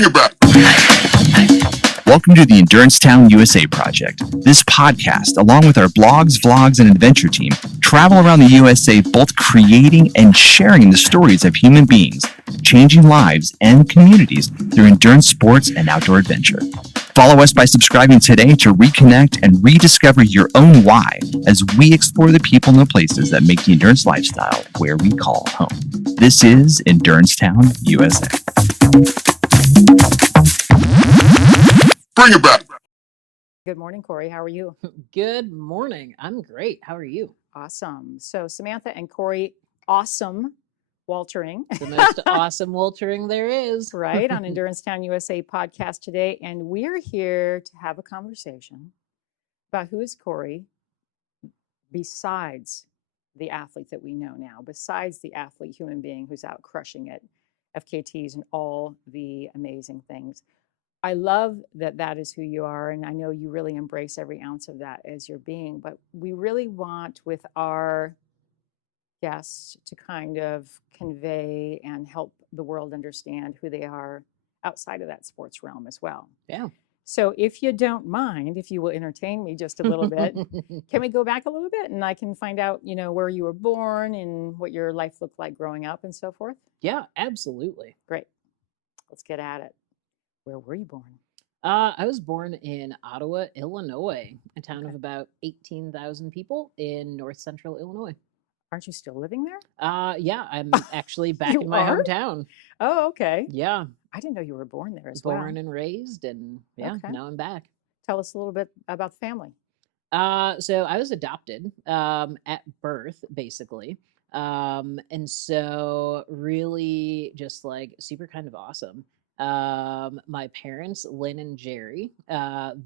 Bring it back. Welcome to the Endurance Town USA project. This podcast, along with our blogs, vlogs, and adventure team, travel around the USA both creating and sharing the stories of human beings, changing lives and communities through endurance sports and outdoor adventure. Follow us by subscribing today to reconnect and rediscover your own why as we explore the people and the places that make the endurance lifestyle where we call home. This is Endurance Town USA. Bring it back. Good morning, Corey. How are you? Good morning. I'm great. How are you? Awesome. So Samantha and Corey, awesome Woltering, The most awesome Woltering there is. right, on Endurance Town USA podcast today. And we're here to have a conversation about who is Corey besides the athlete that we know now, besides the athlete human being who's out crushing it, FKTs and all the amazing things. I love that that is who you are, and I know you really embrace every ounce of that as your being, but we really want with our guests to kind of convey and help the world understand who they are outside of that sports realm as well. Yeah. So if you don't mind, if you will entertain me just a little bit, can we go back a little bit and I can find out, where you were born and what your life looked like growing up and so forth? Yeah, absolutely. Great. Let's get at it. Where were you born? I was born in Ottawa, Illinois, a town of about 18,000 people in north central Illinois. Aren't you still living there? Yeah, I'm actually back You in my are? hometown. Oh, okay. Yeah, I didn't know you were born there as born well. and raised, and yeah, Okay. now I'm back. Tell us a little bit about the family. So I was adopted at birth, basically. And so really just like super kind of awesome. My parents, Lynn and Jerry,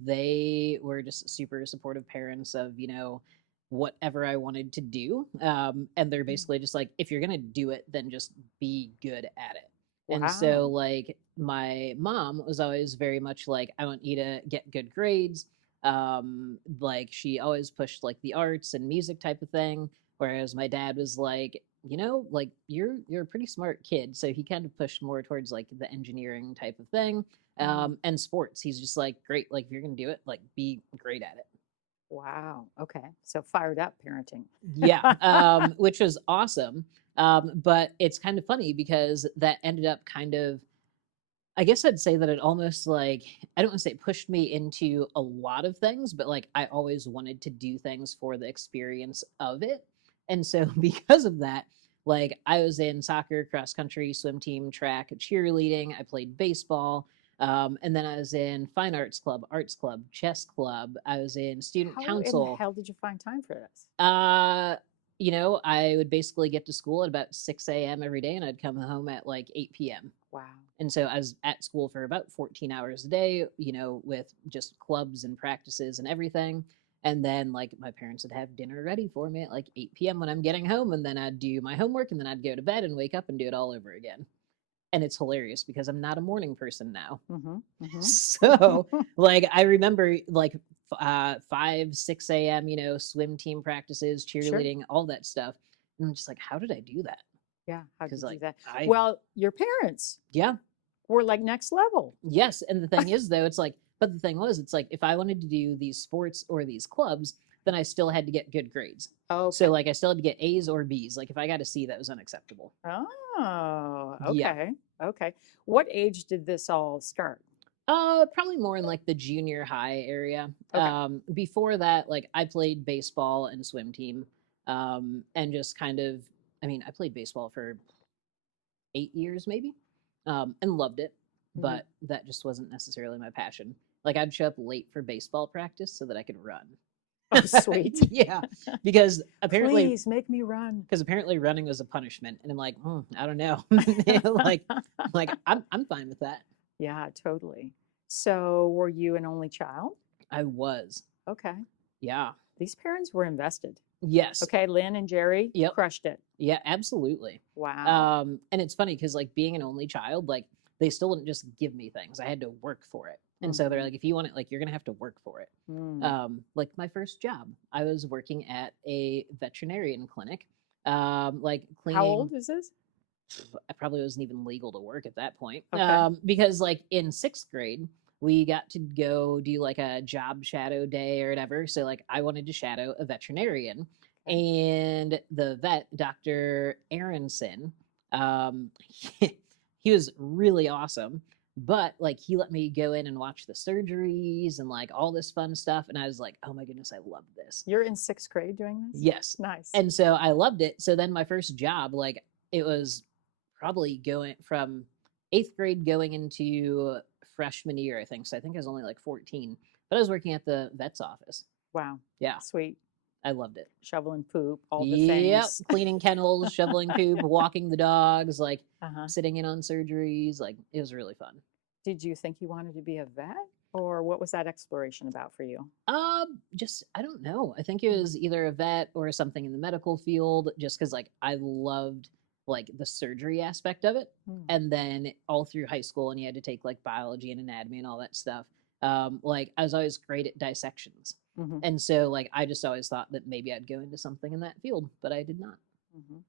they were just super supportive parents of, whatever I wanted to do. And they're basically just like, if you're going to do it, then just be good at it. And so, Wow. like, my mom was always very much like, I want you to get good grades. Like, she always pushed like the arts and music type of thing. Whereas my dad was like, like you're a pretty smart kid. So he kind of pushed more towards like the engineering type of thing. And sports. He's just like, great, like if you're gonna do it, like be great at it. Wow. Okay. So fired up parenting. Yeah. Which was awesome. But it's kind of funny because that ended up kind of, I guess I'd say that it almost like, I don't want to say it pushed me into a lot of things, but like I always wanted to do things for the experience of it. And so because of that, like I was in soccer, cross country, swim team, track, cheerleading. I played baseball. And then I was in fine arts club, chess club. I was in student How in council. the hell did you find time for this? I would basically get to school at about 6 a.m. every day and I'd come home at like 8 p.m. Wow. And so I was at school for about 14 hours a day, with just clubs and practices and everything. And then like my parents would have dinner ready for me at like 8 p.m. when I'm getting home. And then I'd do my homework and then I'd go to bed and wake up and do it all over again. And it's hilarious because I'm not a morning person now. So like I remember like 5, 6 a.m., swim team practices, cheerleading, all that stuff. And I'm just like, how did I do that? Yeah. How did you do that? I, Well, your parents yeah. were like next level. Yes. And the thing is, though, it's like, but the thing was, it's like, if I wanted to do these sports or these clubs, then I still had to get good grades. Oh, So, like, I still had to get A's or B's. Like, if I got a C, that was unacceptable. Oh, okay. Yeah. Okay. What age did this all start? Probably more in like the junior high area. Okay. Before that, like, I played baseball and swim team. And just kind of, I played baseball for 8 years maybe, and loved it, but that just wasn't necessarily my passion. Like I'd show up late for baseball practice so that I could run. Oh, sweet. Yeah, because apparently, Please make me run. because apparently running was a punishment, and I'm like, I don't know, like I'm fine with that. Yeah, totally. So were you an only child? I was. Okay. Yeah. These parents were invested. Yes. Okay, Lynn and Jerry crushed it. Yeah, absolutely. Wow. And it's funny because like being an only child, like they still didn't just give me things. I had to work for it. And so they're like, if you want it, like you're gonna have to work for it. Like my first job, I was working at a veterinarian clinic, like cleaning. How old is this? I probably wasn't even legal to work at that point. Okay. Because like in 6th grade, we got to go do like a job shadow day or whatever. So like I wanted to shadow a veterinarian, Okay. and the vet, Dr. Aronson, um, he was really awesome. But like he let me go in and watch the surgeries and like all this fun stuff, and I was like, oh my goodness, I love this. You're in 6th grade doing this? Yes. Nice. And so I loved it. So then my first job, like it was probably going from 8th grade going into freshman year, I think. So I think I was only like 14, but I was working at the vet's office. Wow. Yeah. Sweet. I loved it. Shoveling poop, all the Yep. things. Cleaning kennels, shoveling poop, walking the dogs, like Uh-huh. sitting in on surgeries. Like it was really fun. Did you think you wanted to be a vet, or what was that exploration about for you? Just I don't know. I think it was either a vet or something in the medical field, just because like I loved like the surgery aspect of it. Hmm. And then all through high school, and you had to take like biology and anatomy and all that stuff. Like I was always great at dissections. Mhm. And so like I just always thought that maybe I'd go into something in that field, but I did not. Mhm.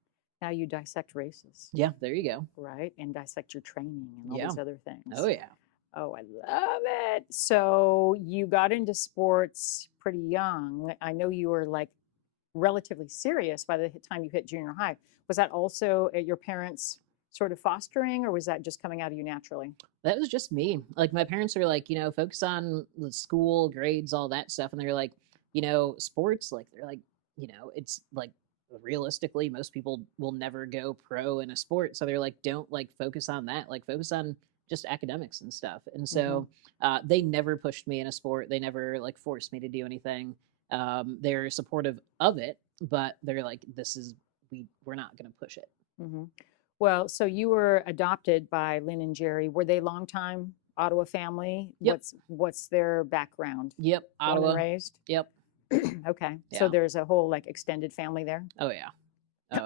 Now you dissect races, Yeah, there you go. right? And dissect your training and all Yeah. these other things. Oh yeah. Oh, I love it. So you got into sports pretty young. I know you were like relatively serious by the time you hit junior high. Was that also at your parents' sort of fostering, or was that just coming out of you naturally? That was just me. Like my parents were like, you know, focus on the school, grades, all that stuff. And they're like, you know, sports, like they're like, you know, it's like realistically, most people will never go pro in a sport. So they're like, don't like focus on that. Like focus on just academics and stuff. And so they never pushed me in a sport. They never like forced me to do anything. They're supportive of it, but they're like, this is we're not going to push it. Hmm. Well, so you were adopted by Lynn and Jerry. Were they longtime Ottawa family? Yep. What's their background? Yep. Born Ottawa. and raised? Yep. Okay. Yeah. So there's a whole like extended family there? Oh yeah.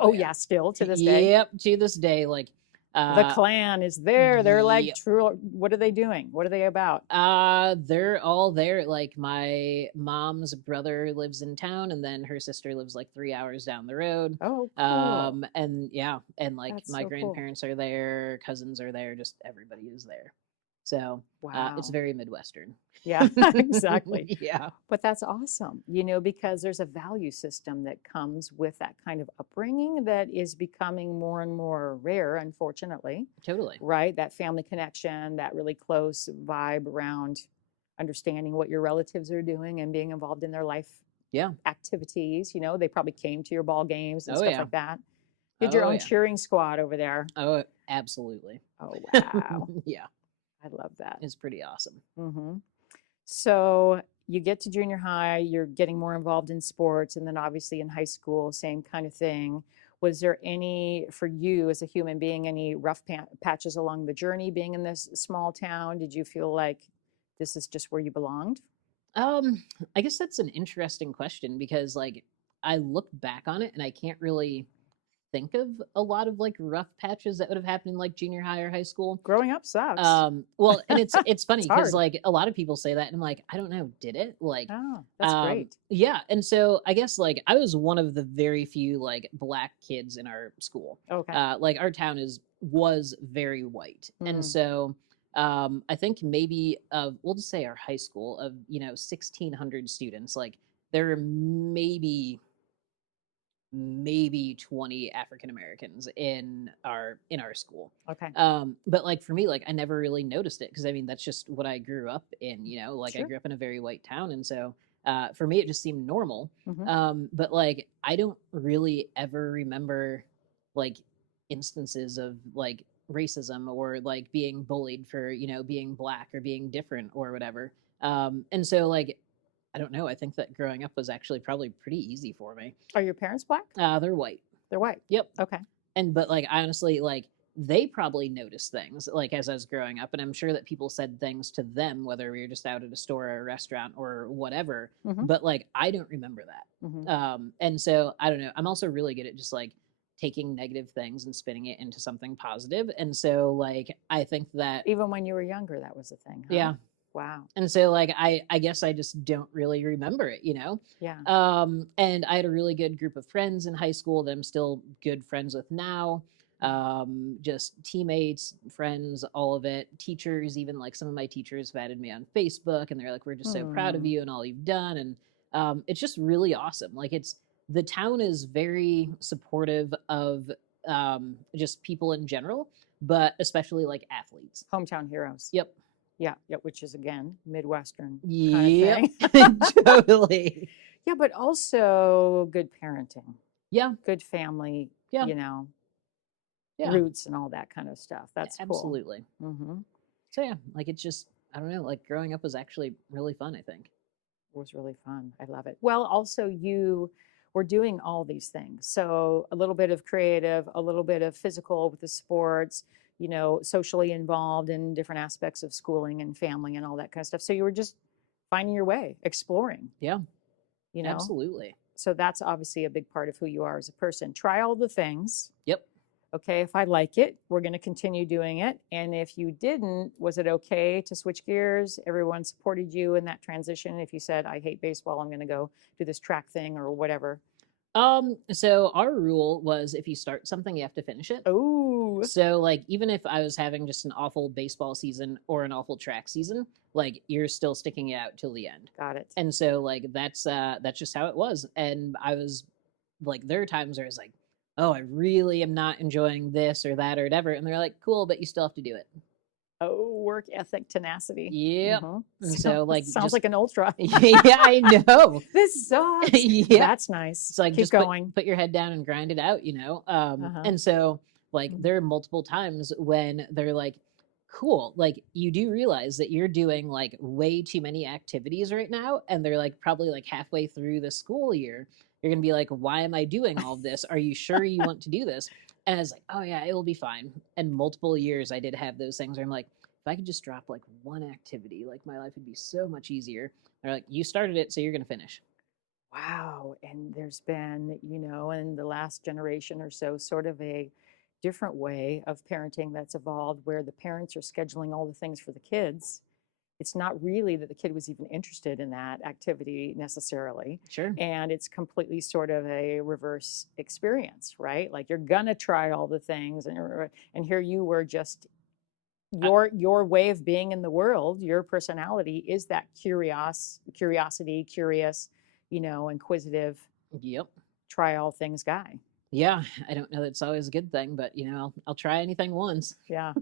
Oh, yeah, still to this day. Yep, to this day, like The clan is there. They're like yep. true. What are they doing? What are they about? They're all there. Like my mom's brother lives in town, and then her sister lives like 3 hours down the road. Oh, cool. And yeah, and like That's my so cool. grandparents are there, cousins are there, just everybody is there. So it's Wow. very Midwestern. Yeah, exactly. Yeah, But that's awesome, because there's a value system that comes with that kind of upbringing that is becoming more and more rare, unfortunately, totally. right? That family connection, that really close vibe around understanding what your relatives are doing and being involved in their life Yeah. activities. They probably came to your ball games and Oh, stuff yeah. like that. You had your Oh, own yeah. cheering squad over there. Oh, absolutely. Oh, wow. Yeah, I love that. it's pretty awesome. Hmm. So you get to junior high, you're getting more involved in sports, and then obviously in high school, same kind of thing. Was there any, for you as a human being, any rough patches along the journey being in this small town? Did you feel like this is just where you belonged? I guess that's an interesting question because like I look back on it and I can't really think of a lot of like rough patches that would have happened in like junior high or high school. Growing up sucks. Well, and it's funny because hard. like a lot of people say that and I'm like, I don't know, did it? Like Oh, that's great. Yeah, and so I guess like I was one of the very few like black kids in our school. Okay. Like our town was very white. And so I think maybe we'll just say our high school of 1,600 students, like there are maybe 20 African Americans in our school. Okay. But like for me, like I never really noticed it because I mean that's just what I grew up in. Like I Sure. grew up in a very white town, and so for me it just seemed normal. Mhm. But like I don't really ever remember like instances of like racism or like being bullied for being black or being different or whatever. And so like I don't know. I think that growing up was actually probably pretty easy for me. Are your parents black? They're white. They're white. Yep. Okay. But like I honestly like they probably noticed things like as I was growing up, and I'm sure that people said things to them whether we were just out at a store or a restaurant or whatever. Mhm. But like I don't remember that. Mhm. And so I don't know. I'm also really good at just like taking negative things and spinning it into something positive. And so like I think that Even when you were younger, that was a thing. Huh? yeah. Wow. And so like I guess I just don't really remember it, Yeah. And I had a really good group of friends in high school that I'm still good friends with now. just teammates, friends, all of it. Teachers, even like some of my teachers have added me on Facebook, and they're like, "We're just so proud of you and all you've done." And it's just really awesome. Like the town is very supportive of just people in general, but especially like athletes. Hometown heroes. Yep. Yeah, which is again Midwestern Yep. kind of thing. Totally. Yeah, but also good parenting, Yeah. good family, Yeah. Yeah. roots and all that kind of stuff. That's cool. Absolutely. Mm-hmm. So yeah, like it's just, I don't know, like growing up was actually really fun, I think. It was really fun. I love it. Well, also you were doing all these things. So a little bit of creative, a little bit of physical with the sports, socially involved in different aspects of schooling and family and all that kind of stuff. So you were just finding your way, exploring. Yeah. You know? Absolutely. So that's obviously a big part of who you are as a person. Try all the things. Yep. Okay, if I like it, we're going to continue doing it. And if you didn't, was it okay to switch gears? Everyone supported you in that transition. If you said, I hate baseball, I'm going to go do this track thing or whatever. So our rule was if you start something, you have to finish it. Oh. So like even if I was having just an awful baseball season or an awful track season, like you're still sticking it out till the end. Got it. And so like that's just how it was. And I was like, there are times where I was like, oh, I really am not enjoying this or that or whatever. And they're like, cool, but you still have to do it. Oh, work ethic, tenacity. Yep. And so like sounds like an ultra. Yeah, I know. This sucks. Yeah. That's nice. It's like keep just going. Put your head down and grind it out, And so like there are multiple times when they're like, cool, like you do realize that you're doing like way too many activities right now, and they're like probably like halfway through the school year. You're gonna be like, why am I doing all of this? Are you sure you want to do this? And I was like, oh yeah, it will be fine. And multiple years I did have those things where I'm like, if I could just drop like one activity, like my life would be so much easier. They're like, you started it, so you're gonna finish. Wow. And there's been, in the last generation or so, sort of a different way of parenting that's evolved where the parents are scheduling all the things for the kids. It's not really that the kid was even interested in that activity necessarily. Sure. And it's completely sort of a reverse experience, right? Like you're gonna try all the things, and here you were just your way of being in the world, your personality is that curiosity, curious, inquisitive. Yep. Try all things guy. Yeah, I don't know that it's always a good thing, but I'll try anything once. Yeah.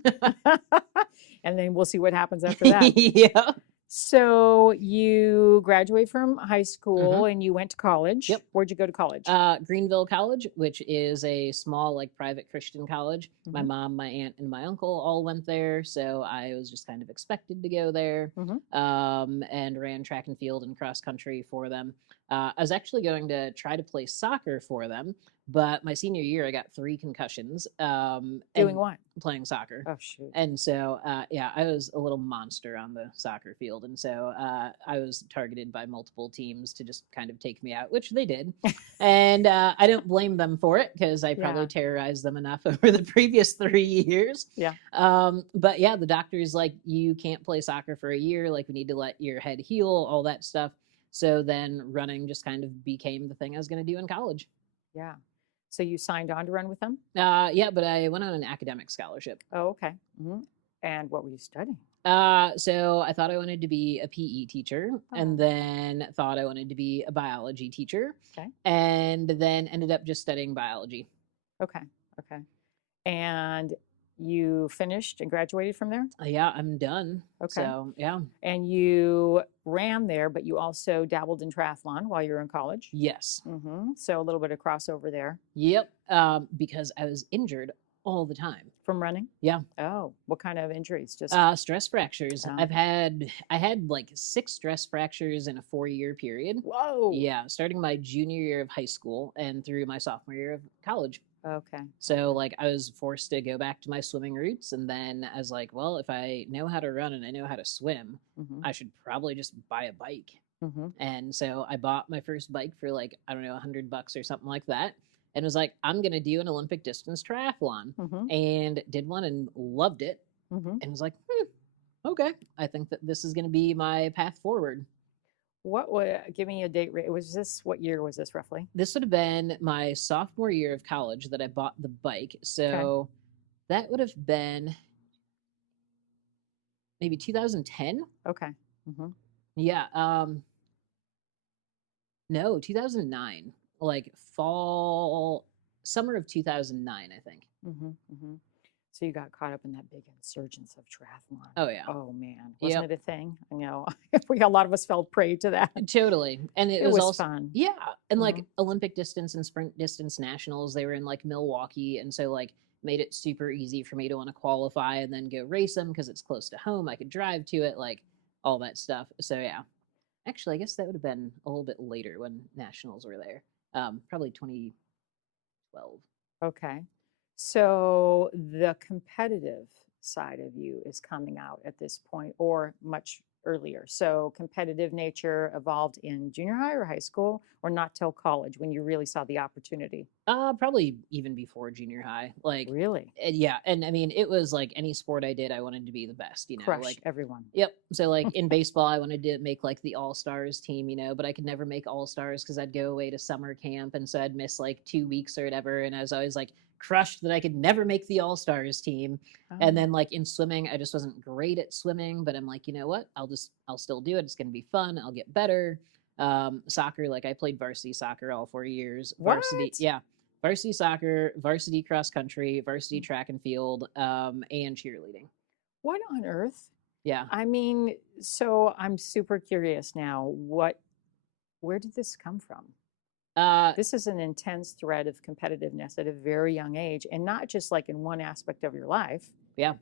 And then we'll see what happens after that. Yeah. So you graduated from high school and you went to college. Yep. Where'd you go to college? Greenville College, which is a small, like, private Christian college. My mom, my aunt, and my uncle all went there, so I was just kind of expected to go there. And ran track and field and cross country for them. I was actually going to try to play soccer for them, but my senior year I got 3 concussions. Doing what? Playing soccer. Oh shoot. And so I was a little monster on the soccer field, and so I was targeted by multiple teams to just kind of take me out, which they did. And I don't blame them for it because I probably terrorized them enough over the previous 3 years. Yeah. But yeah, the doctor's like, you can't play soccer for a year, like we need to let your head heal, all that stuff. So then running just kind of became the thing I was going to do in college. Yeah. So you signed on to run with them? Yeah, but I went on an academic scholarship. Oh, okay. And what were you studying? So I thought I wanted to be a PE teacher, and then thought I wanted to be a biology teacher. Okay. And then ended up just studying biology. Okay. And you finished and graduated from there? Yeah, I'm done. Okay. So, yeah. And you ran there, but you also dabbled in triathlon while you were in college? Yes. So a little bit of crossover there. Yep. Because I was injured all the time. From running? Yeah. Oh, what kind of injuries? Just stress fractures. I had like 6 stress fractures in a 4-year period. Whoa. Yeah, starting my junior year of high school and through my sophomore year of college. Okay. So like I was forced to go back to my swimming roots, and then I was like, well, if I know how to run and I know how to swim, I should probably just buy a bike. And so I bought my first bike for like, I don't know, $100 or something like that. And was like, I'm going to do an Olympic distance triathlon. And did one and loved it. And was like, okay, I think that this is going to be my path forward. What would give me a date? Was this what year was this roughly? This would have been my sophomore year of college that I bought the bike. So that would have been maybe 2010. Okay. Mm-hmm. Yeah. No, 2009. Like summer of 2009, I think. Mm-hmm. Mm-hmm. So you got caught up in that big insurgence of triathlon. Oh yeah. Oh man, wasn't Yep. it a thing? I know. A lot of us fell prey to that. Totally. And it It was was also fun. yeah, and like Mhm. Olympic distance and sprint distance nationals, they were in like Milwaukee, and so like made it super easy for me to want to qualify and then go race them because it's close to home. I could drive to it, like all that stuff. So yeah. Actually, I guess that would have been a little bit later when nationals were there. Probably 2012. Okay. So the competitive side of you is coming out at this point or much earlier. So competitive nature evolved in junior high or high school or not till college when you really saw the opportunity. Probably even before junior high. Like Really? yeah, and I mean it was like any sport I did, I wanted to be the best, Crush like everyone. yep. So like in baseball, I wanted to make like the all-stars team, but I could never make all-stars because I'd go away to summer camp, and so I'd miss like 2 weeks or whatever, and I was always like crushed that I could never make the all-stars team. And then like in swimming, I just wasn't great at swimming, but I'm like, you know what? I'll still do it. It's gonna be fun. I'll get better. Soccer, like I played varsity soccer all 4 years. Varsity, What? yeah. Varsity soccer, varsity cross country, varsity track and field, and cheerleading. What on earth? Yeah. I mean, so I'm super curious now. Where did this come from? This is an intense thread of competitiveness at a very young age, and not just like in one aspect of your life. Yeah.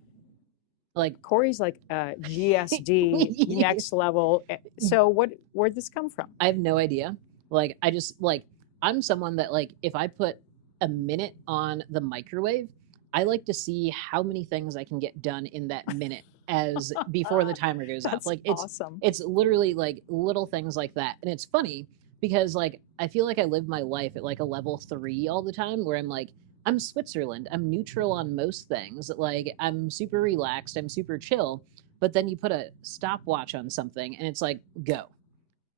Like Coree's like GSD next level. So where'd this come from? I have no idea. Like I just like I'm someone that like if I put a minute on the microwave, I like to see how many things I can get done in that minute as before the timer goes off. Like awesome. it's literally like little things like that. And it's funny because like I feel like I live my life at like a level 3 all the time where I'm like I'm Switzerland. I'm neutral on most things. Like I'm super relaxed, I'm super chill, but then you put a stopwatch on something and it's like go.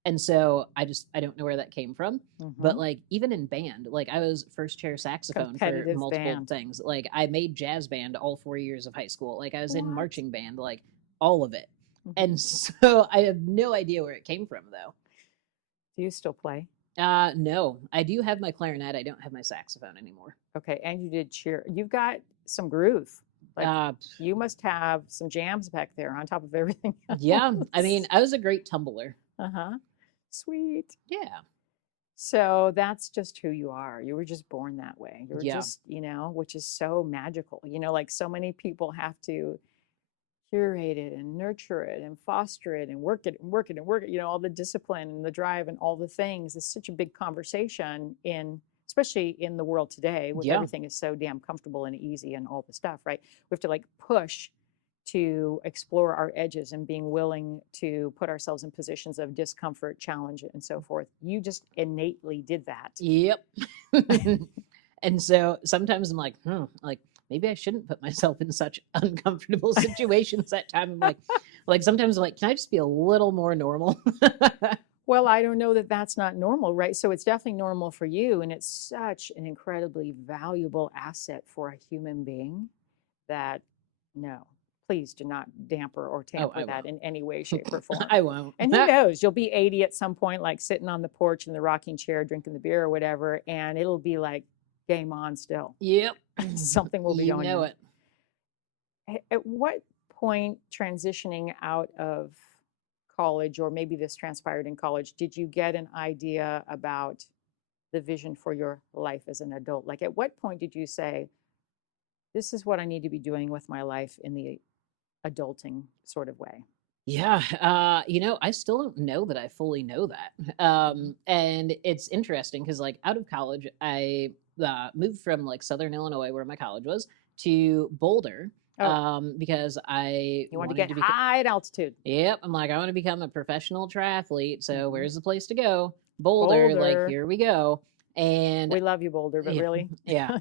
And so I don't know where that came from. But like even in band, like I was first chair saxophone for multiple things. Like I made jazz band all 4 years of high school. Like I was in marching band, like all of it. And so I have no idea where it came from though. Do you still play? No, I do have my clarinet. I don't have my saxophone anymore. Okay, and you did cheer. You've got some groove. Like you must have some jams back there on top of everything else. Yeah, I mean, I was a great tumbler. Sweet. Yeah. So that's just who you are. You were just born that way. You were just, which is so magical. Like so many people have to curate it and nurture it and foster it and work it and work it and work it, all the discipline and the drive and all the things. It's such a big conversation especially in the world today with everything is so damn comfortable and easy and all the stuff, right? We have to like push to explore our edges and being willing to put ourselves in positions of discomfort, challenge, and so forth. You just innately did that. Yep. And so sometimes I'm like maybe I shouldn't put myself in such uncomfortable situations that time. I'm like sometimes I'm like, can I just be a little more normal? Well, I don't know that that's not normal, right? So it's definitely normal for you. And it's such an incredibly valuable asset for a human being that no, please do not damper or tamper that in any way, shape, or form. I won't. And who knows, you'll be 80 at some point, like sitting on the porch in the rocking chair, drinking the beer or whatever, and it'll be like game on still. Yep. Something will be going on. You know it. At what point transitioning out of college, or maybe this transpired in college, did you get an idea about the vision for your life as an adult? Like at what point did you say, this is what I need to be doing with my life in the adulting sort of way? Yeah. I still don't know that I fully know that. And it's interesting because like out of college, I moved from like Southern Illinois where my college was to Boulder. Because I wanted to get high at altitude. Yep. I'm like, I want to become a professional triathlete. So where's the place to go? Boulder. Like, here we go. And we love you, Boulder, but really? Yeah.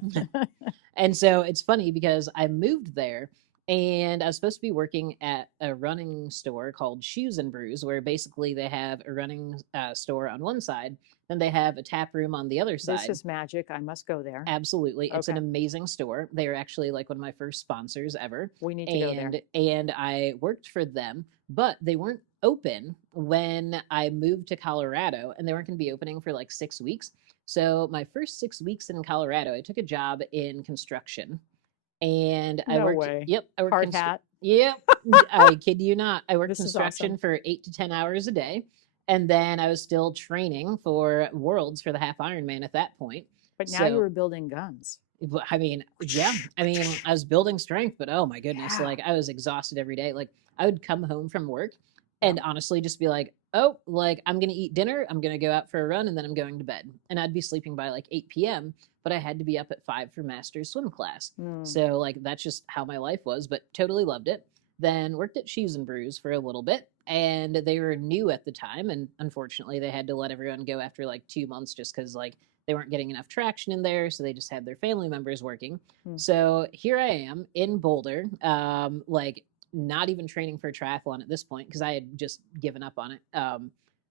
And so it's funny because I moved there And I was supposed to be working at a running store called Shoes and Brews, where basically they have a running store on one side, then they have a tap room on the other side. This is magic. I must go there. Absolutely. It's an Okay. amazing store. They are actually like one of my first sponsors ever. We need to go there. And I worked for them, but they weren't open when I moved to Colorado, and they weren't going to be opening for like 6 weeks. So my first 6 weeks in Colorado, I took a job in construction. And I No worked. way. Yep, I worked. Hard hat. Yep, I kid you not. I worked This is construction awesome. for 8 to 10 hours a day, and then I was still training for Worlds for the half Ironman at that point. But now you So- were building guns. I mean, yeah. I mean, I was building strength, but oh my goodness, Yeah. like I was exhausted every day. Like I would come home from work and honestly just be like, oh, like I'm going to eat dinner, I'm going to go out for a run, and then I'm going to bed. And I'd be sleeping by like 8 p.m., but I had to be up at 5 for master's swim class. Mm. So like that's just how my life was, but totally loved it. Then worked at Shoes and Brews for a little bit, and they were new at the time, and unfortunately they had to let everyone go after like 2 months just because like they weren't getting enough traction in there, so they just had their family members working. So here I am in Boulder, like not even training for triathlon at this point because I had just given up on it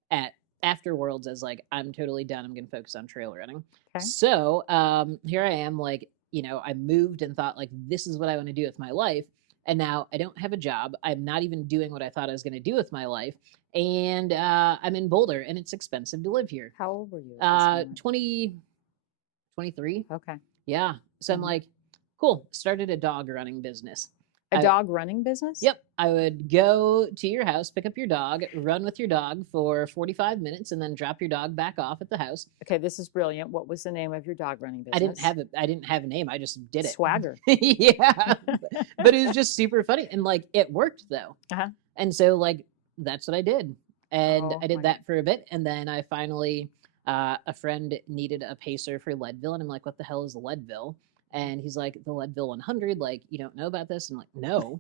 at after Worlds as like I'm totally done. I'm going to focus on trail running. Okay. So here I am, like I moved and thought like this is what I want to do with my life, and now I don't have a job. I'm not even doing what I thought I was going to do with my life, and I'm in Boulder, and it's expensive to live here. How old were you? At this moment? 23. Okay. Yeah. So I'm Mhm. like, cool. Started a dog running business. A I- dog running business? Yep. I would go to your house, pick up your dog, run with your dog for 45 minutes, and then drop your dog back off at the house. Okay, this is brilliant. What was the name of your dog running business? I didn't have a name. I just did it. Swagger. Yeah. But it was just super funny. And like it worked though. Uh-huh. And so like that's what I did. And Oh, I did my that for a bit. And then I finally a friend needed a pacer for Leadville. And I'm like, what the hell is Leadville? And he's like, the Leadville 100, like, you don't know about this? I'm like, no.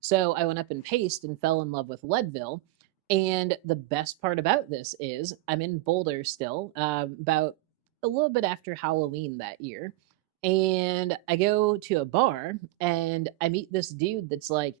So I went up and paced and fell in love with Leadville. And the best part about this is I'm in Boulder still, about a little bit after Halloween that year. And I go to a bar and I meet this dude that's like,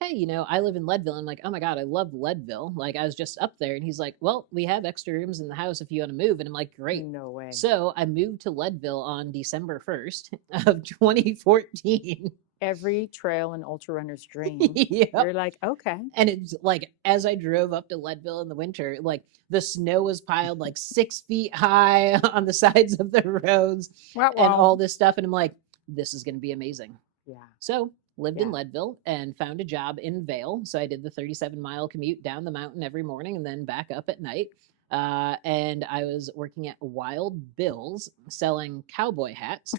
hey, I live in Leadville. I'm like, oh my God, I love Leadville. Like, I was just up there. And he's like, well, we have extra rooms in the house if you want to move. And I'm like, great. No way. So I moved to Leadville on December 1st of 2014. Every trail and ultra runner's dream. Yep. You're like, okay. And it's like, as I drove up to Leadville in the winter, like the snow was piled like 6 feet high on the sides of the roads and all this stuff. And I'm like, this is going to be amazing. Yeah. So lived in Yeah. Leadville and found a job in Vail. So I did the 37-mile commute down the mountain every morning and then back up at night. And I was working at Wild Bill's selling cowboy hats.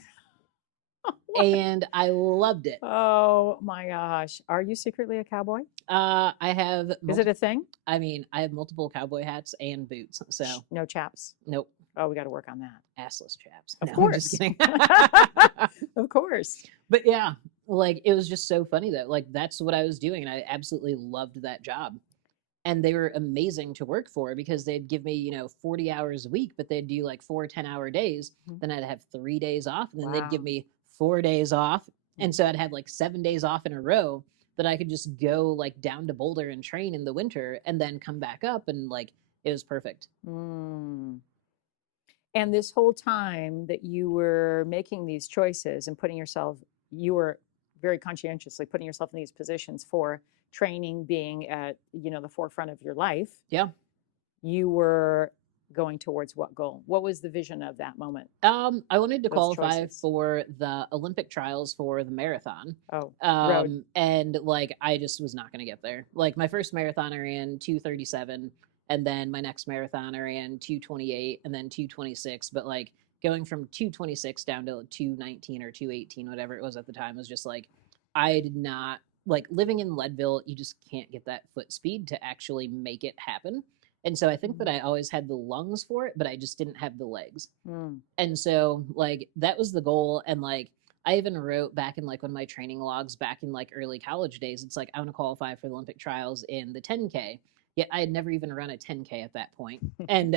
And I loved it. Oh my gosh. Are you secretly a cowboy? I have. Is it a thing? I mean, I have multiple cowboy hats and boots. So No chaps. nope, Oh, we got to work on that. assless chaps. Of No, I'm just course. kidding. Of course. But yeah, like it was just so funny that like that's what I was doing, and I absolutely loved that job. And they were amazing to work for because they'd give me 40 hours a week, but they'd do like 4 10-hour days. Mhm. Then I'd have 3 days off, and then they'd give Wow. me 4 days off, and so I'd have like 7 days off in a row that I could just go like down to Boulder and train in the winter, and then come back up, and like it was perfect. Mm. And this whole time that you were making these choices and you were very conscientiously putting yourself in these positions for training being at, the forefront of your life. Yeah. You were going towards what goal? What was the vision of that moment? I wanted to Those qualify choices. for the Olympic trials for the marathon. Oh, road. And like I just was not going to get there. Like my first marathon I ran 2:37, and then my next marathon I ran 2:28, and then 2:26. But like going from 2:26 down to 2:19 or 2:18, whatever it was at the time, was just like I did not like living in Leadville. You just can't get that foot speed to actually make it happen. And so I think that I always had the lungs for it, but I just didn't have the legs. Mm. And so like that was the goal. And like I even wrote back in like one of my training logs back in like early college days, it's like I want to qualify for the Olympic trials in the 10K. Yet I had never even run a 10K at that point. And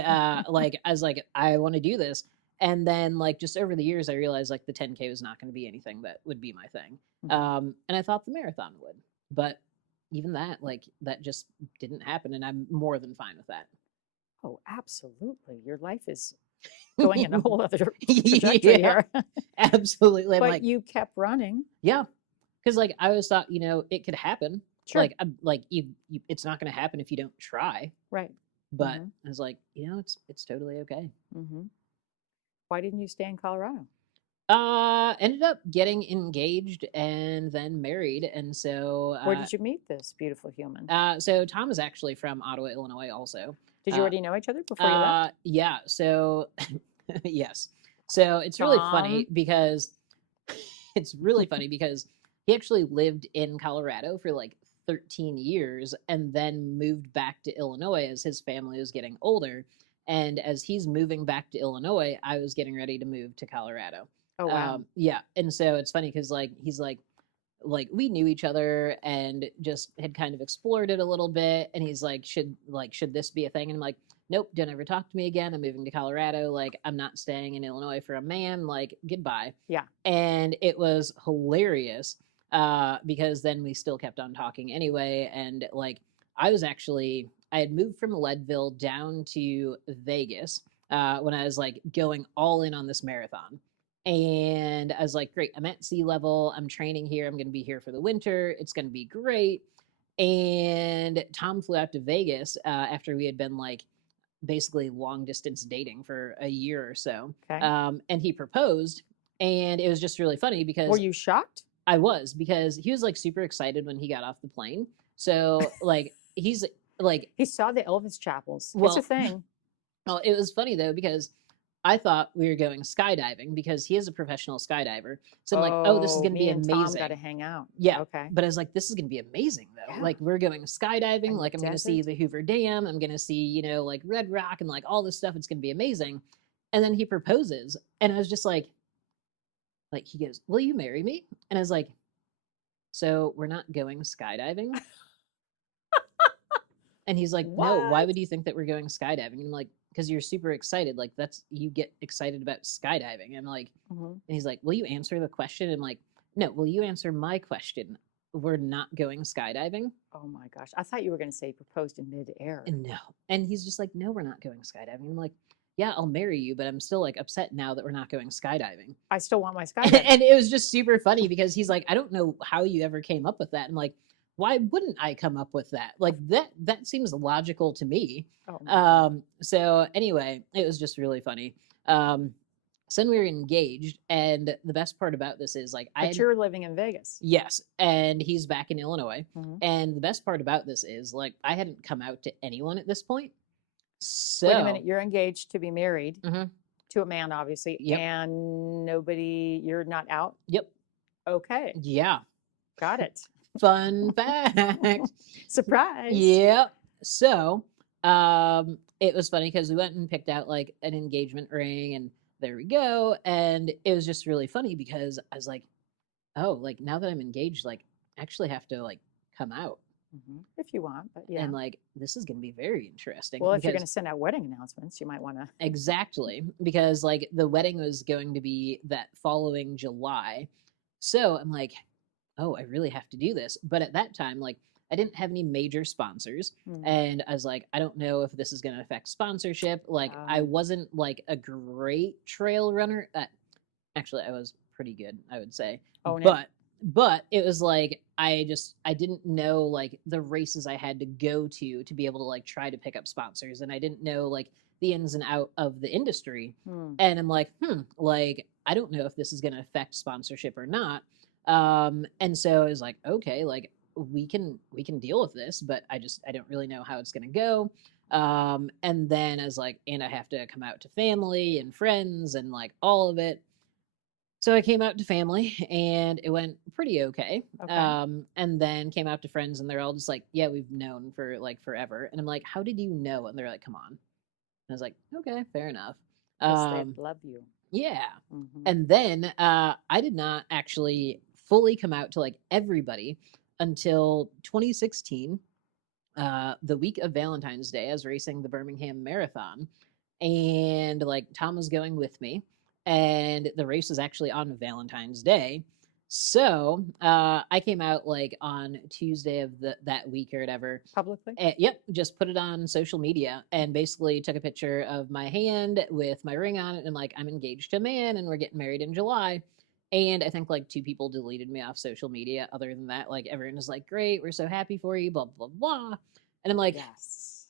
like I was like, I want to do this. And then like just over the years, I realized like the 10K was not going to be anything that would be my thing. And I thought the marathon would, but even that, like that just didn't happen, and I'm more than fine with that. Oh, absolutely. Your life is going in a whole other trajectory Yeah, here. absolutely. I'm But like, you kept running. yeah, because like I always thought, you know, it could happen. Sure. Like, like you it's not going to happen if you don't try. Right. But I was like, you know, it's totally okay. Why didn't you stay in Colorado? Ended up getting engaged and then married, and so Where did you meet this beautiful human? so Tom is actually from Ottawa, Illinois, also. Did you already know each other before you left? Yeah. So yes. So it's really funny Tom. because he actually lived in Colorado for like 13 years and then moved back to Illinois as his family was getting older. And as he's moving back to Illinois, I was getting ready to move to Colorado. Oh, wow. Yeah. And so it's funny because like he's like we knew each other and just had kind of explored it a little bit. And he's like, should this be a thing? And I'm like, nope, don't ever talk to me again. I'm moving to Colorado. Like, I'm not staying in Illinois for a man. Like, goodbye. Yeah. And it was hilarious because then we still kept on talking anyway. And like, I had moved from Leadville down to Vegas when I was like going all in on this marathon. And I was like, great, I'm at sea level. I'm training here. I'm going to be here for the winter. It's going to be great. And Tom flew out to Vegas after we had been like basically long distance dating for a year or so. Okay. And he proposed. And it was just really funny because. Were you shocked? I was, because he was like super excited when he got off the plane. So like he's like. He saw the Elvis chapels. Well, it's a thing. Well, it was funny though, because I thought we were going skydiving because he is a professional skydiver. So I'm like, oh, this is going to be amazing. Tom got to hang out. Yeah. Okay. But I was like, this is going to be amazing though. Yeah. Like we're going skydiving. And like I'm going to see the Hoover Dam. I'm going to see, you know, like Red Rock and like all this stuff. It's going to be amazing. And then he proposes. And I was just like he goes, will you marry me? And I was like, so we're not going skydiving? And he's like, no, why would you think that we're going skydiving? And I'm like, because you're super excited. Like you get excited about skydiving. And I'm like, and he's like, will you answer the question? And I'm like, no, will you answer my question? We're not going skydiving. Oh my gosh. I thought you were going to say proposed in midair. And no. And he's just like, no, we're not going skydiving. I'm like, yeah, I'll marry you, but I'm still like upset now that we're not going skydiving. I still want my skydiving. And it was just super funny because he's like, I don't know how you ever came up with that. I'm like, why wouldn't I come up with that? Like that seems logical to me. Oh, so anyway, it was just really funny. So then we were engaged, and the best part about this is like you're living in Vegas. Yes, and he's back in Illinois. And the best part about this is like I hadn't come out to anyone at this point. So wait a minute, you're engaged to be married to a man, obviously, and you're not out? Yep. Okay. Yeah. Got it. Fun fact. Surprise. Yep. So it was funny because we went and picked out like an engagement ring, and there we go. And it was just really funny because I was like, oh, like now that I'm engaged, like I actually have to like come out. If you want, but yeah. And like, this is going to be very interesting. Well, if you're going to send out wedding announcements, you might want to. Exactly. Because like the wedding was going to be that following July. So I'm like, oh, I really have to do this. But at that time, like I didn't have any major sponsors. And I was like, I don't know if this is going to affect sponsorship. Like I wasn't like a great trail runner. Actually, I was pretty good, I would say. Oh, no. But it was like, I didn't know like the races I had to go to be able to like try to pick up sponsors. And I didn't know like the ins and out of the industry. And I'm like, like, I don't know if this is going to affect sponsorship or not. And so I was like, okay, like we can deal with this, but I don't really know how it's going to go. And then I was like, and I have to come out to family and friends and like all of it. So I came out to family and it went pretty okay. And then came out to friends and they're all just like, yeah, we've known for like forever. And I'm like, how did you know? And they're like, come on. And I was like, okay, fair enough. They love you. Yeah. And then I did not actually fully come out to like everybody until 2016, the week of Valentine's Day. I was racing the Birmingham Marathon. and like Tom was going with me, and the race was actually on Valentine's Day. So I came out like on Tuesday of that week or whatever. Publicly? Yep, just put it on social media and basically took a picture of my hand with my ring on it and like I'm engaged to a man and we're getting married in July. And I think like 2 people deleted me off social media. Other than that, like everyone was like, "Great, we're so happy for you," blah blah blah. And I'm like, Yes.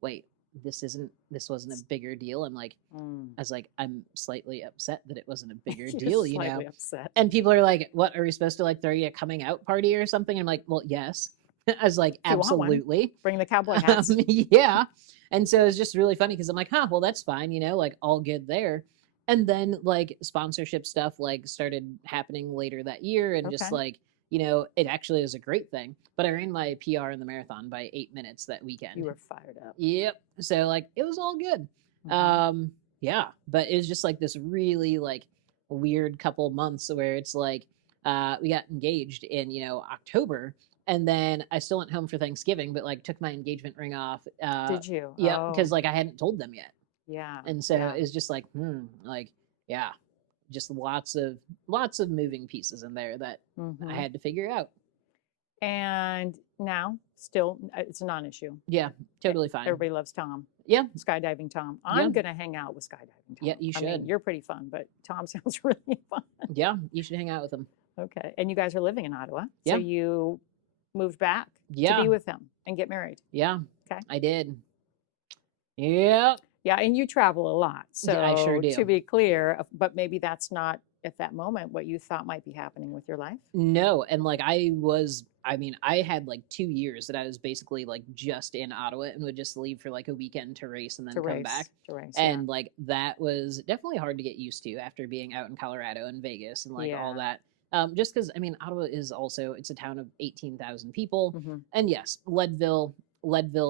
"Wait, this wasn't a bigger deal." I'm like, I was like, I'm slightly upset that it wasn't a bigger You're deal, you know. slightly upset. And people are like, "What, are we supposed to like throw you a coming out party or something?" I'm like, "Well, yes." I was like, If you want one, "Absolutely." bring the cowboy hats. Yeah. And so it's just really funny because I'm like, "Huh, well, that's fine, you know, like all good there." And then like sponsorship stuff like started happening later that year and just Okay. like, you know, it actually is a great thing. But I ran my PR in the marathon by 8 minutes that weekend. You were fired up. Yep. So like it was all good. Mhm. Yeah, but it was just like this really like weird couple months where it's like we got engaged in, you know, October, and then I still went home for Thanksgiving, but like took my engagement ring off. Did you? Yeah, Oh, because like I hadn't told them yet. yeah. And so Yeah. it's just like, like, yeah, just lots of moving pieces in there that I Mhm. had to figure out. And now, still, it's a non-issue. Yeah, totally fine. Everybody loves Tom. Yeah, Skydiving Tom. Yeah. I'm gonna hang out with skydiving Tom. Yeah, you I mean, should. you're pretty fun, but Tom sounds really fun. yeah, you should hang out with them. Okay. And you guys are living in Ottawa. Yeah. So you moved back to Yeah, be with him and get married. yeah, Okay. I did. Yeah, Yeah, and you travel a lot. So Yeah, I sure to do. be clear, but maybe that's not at that moment what you thought might be happening with your life. no, and like I mean, I had like 2 years that I was basically like just in Ottawa and would just leave for like a weekend to race and then To come race. back. To race. And like that was definitely hard to get used to after being out in Colorado and Vegas and like all Yeah. that. Just because I mean, Ottawa is also it's a town of 18,000 people, Mhm. and yes, Leadville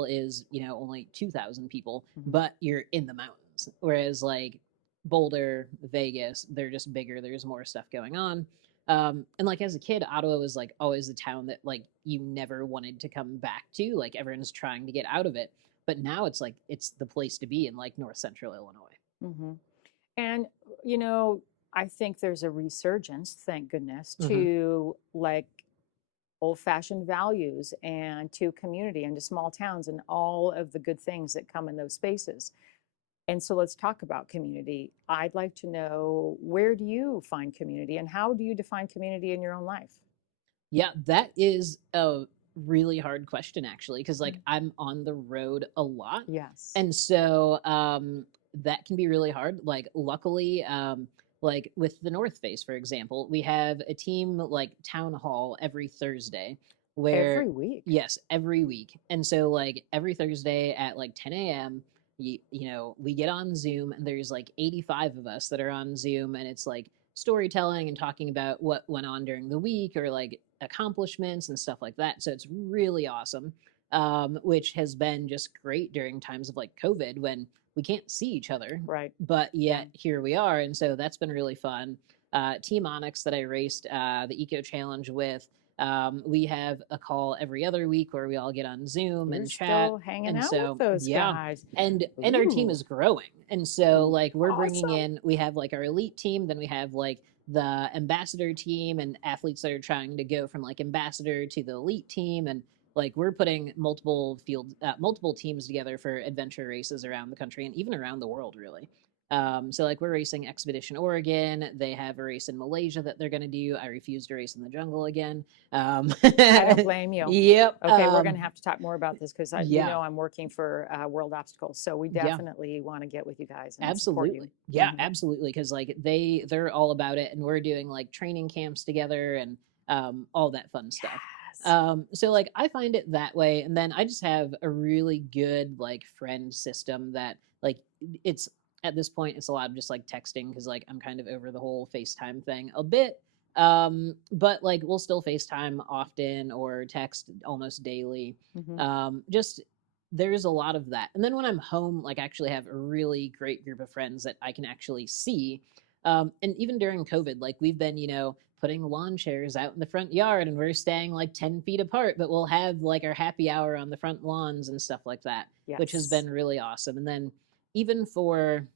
is, you know, only 2,000 people, Mhm. but you're in the mountains. Whereas like Boulder, Vegas, they're just bigger. There's more stuff going on. And like as a kid, Ottawa was like always the town that like you never wanted to come back to. Like everyone's trying to get out of it. But now it's like it's the place to be in like North Central Illinois. Mhm. And you know, I think there's a resurgence, thank goodness, Mhm. to like old-fashioned values and to community and to small towns and all of the good things that come in those spaces. And so let's talk about community. I'd like to know, where do you find community and how do you define community in your own life? Yeah, that is a really hard question actually, because like I'm on the road a lot. Yes. And so that can be really hard. Like luckily, like with the North Face, for example, we have a team like town hall every Thursday where Every week. yes, every week. And so like every Thursday at like 10 a.m. You know, we get on Zoom and there's like 85 of us that are on Zoom, and it's like storytelling and talking about what went on during the week or like accomplishments and stuff like that. So it's really awesome, which has been just great during times of like COVID when we can't see each other, Right. but yet here we are. And so that's been really fun. Team Onyx that I raced the Eco Challenge with, we have a call every other week where we all get on Zoom You're and chat. still hanging And out so, with those yeah. guys. And our team Ooh. is growing. And so like we're bringing Awesome. in, we have like our elite team, then we have like the ambassador team and athletes that are trying to go from like ambassador to the elite team, and like we're putting multiple teams together for adventure races around the country and even around the world really. So like we're racing Expedition Oregon. They have a race in Malaysia that they're going to do. I refuse to race in the jungle again. I don't blame you. Yep. Okay, we're going to have to talk more about this because you yeah. know I'm working for World Obstacles, so we Yeah. definitely want to get with you guys and support you. Absolutely. Yeah, Mhm. absolutely. Because like they're all about it, and we're doing like training camps together and all that fun stuff. Yes. So like I find it that way, and then I just have a really good like friend system that like it's at this point it's a lot of just like texting because like I'm kind of over the whole FaceTime thing a bit. But like we'll still FaceTime often or text almost daily. Mhm. Just there's a lot of that. And then when I'm home, like I actually have a really great group of friends that I can actually see. And even during COVID, like we've been, you know, putting lawn chairs out in the front yard and we're staying like 10 feet apart, but we'll have like our happy hour on the front lawns and stuff like that, which has Yes. been really awesome. And then even for,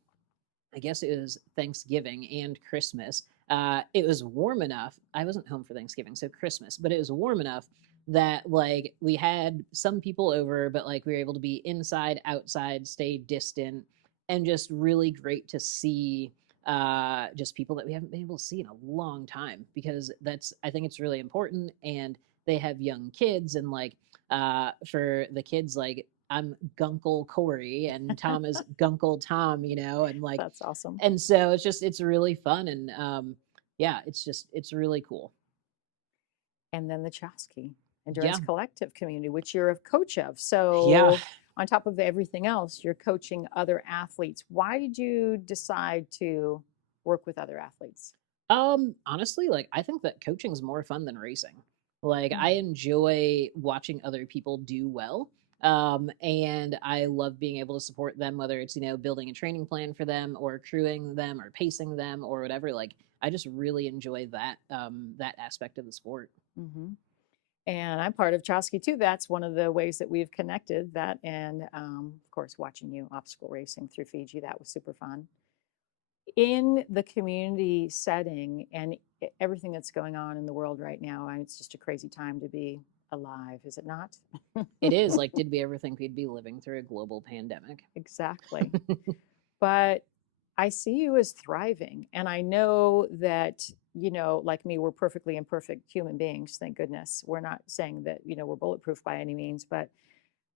I guess it was Thanksgiving and Christmas. It was warm enough. I wasn't home for Thanksgiving, so Christmas, but it was warm enough that like we had some people over, but like we were able to be inside, outside, stay distant, and just really great to see just people that we haven't been able to see in a long time, because that's, I think it's really important. And they have young kids, and like for the kids, like I'm Gunkle Corey and Tom is Gunkle Tom, you know, and like, That's awesome. and so it's just, it's really fun. And yeah, it's just, it's really cool. And then the Chasky Endurance Yeah. Collective community, which you're a coach of. Yeah. So, on top of everything else, you're coaching other athletes. Why did you decide to work with other athletes? Honestly, like I think that coaching is more fun than racing. Like I Mm. enjoy watching other people do well. And I love being able to support them, whether it's, you know, building a training plan for them or crewing them or pacing them or whatever. Like I just really enjoy that that aspect of the sport. Mm-hmm. And I'm part of Chasky too. That's one of the ways that we've connected. That and of course, watching you obstacle racing through Fiji, that was super fun. In the community setting and everything that's going on in the world right now, it's just a crazy time to be alive, is it not? It is like, did we ever think we'd be living through a global pandemic? Exactly. But I see you as thriving. And I know that, you know, like me, we're perfectly imperfect human beings, thank goodness. We're not saying that, you know, we're bulletproof by any means, but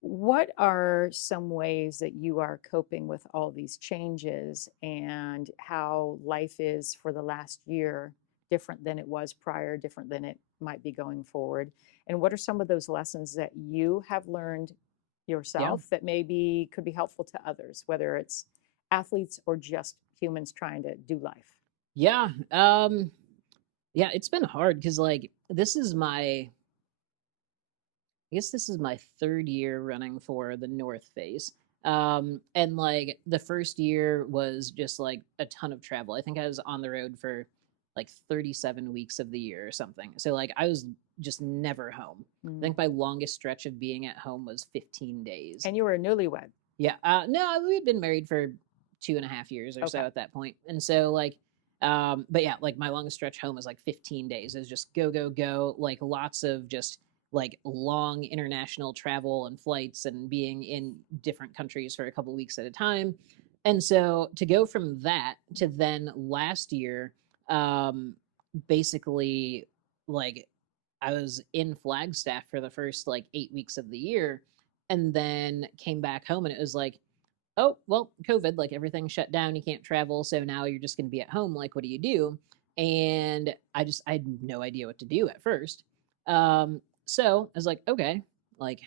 what are some ways that you are coping with all these changes and how life is for the last year different than it was prior, different than it might be going forward? And what are some of those lessons that you have learned Yeah. yourself that maybe could be helpful to others, whether it's athletes or just humans trying to do life? Yeah. Yeah, it's been hard because like this is my, I guess this is my third year running for the North Face. And like the first year was just like a ton of travel. I think I was on the road for like 37 weeks of the year or something. So like I was just never home. I Mm. think my longest stretch of being at home was 15 days. And you were a newlywed. Yeah. No, we had been married for 2.5 years or so Okay. at that point. And so like, but yeah, like my longest stretch home was like 15 days. It was just go, go, go, like lots of just like long international travel and flights and being in different countries for a couple weeks at a time. And so to go from that to then last year, um, basically like I was in Flagstaff for the first like 8 weeks of the year, and then came back home and it was like, oh, well, COVID, like everything shut down, you can't travel, so now you're just going to be at home. Like, what do you do? And I had no idea what to do at first. So I was like, okay, like,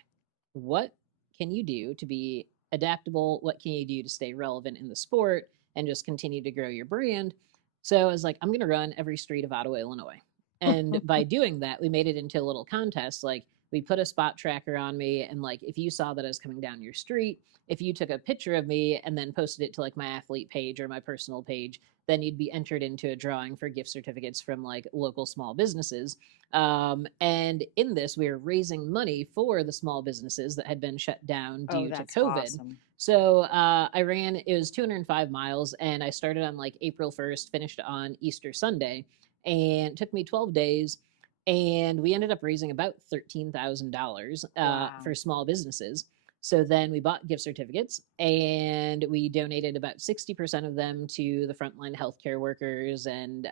what can you do to be adaptable? What can you do to stay relevant in the sport and just continue to grow your brand? So I was like, I'm going to run every street of Ottawa, Illinois. And by doing that, we made it into a little contest. Like, we put a spot tracker on me, and like, if you saw that I was coming down your street, if you took a picture of me and then posted it to like my athlete page or my personal page, then you'd be entered into a drawing for gift certificates from like local small businesses. And in this, we were raising money for the small businesses that had been shut down Oh, due to that's COVID. awesome. So I ran, it was 205 miles, and I started on like April 1st, finished on Easter Sunday, and it took me 12 days. And we ended up raising about $13,000 Wow. for small businesses. So then we bought gift certificates and we donated about 60% of them to the frontline healthcare workers and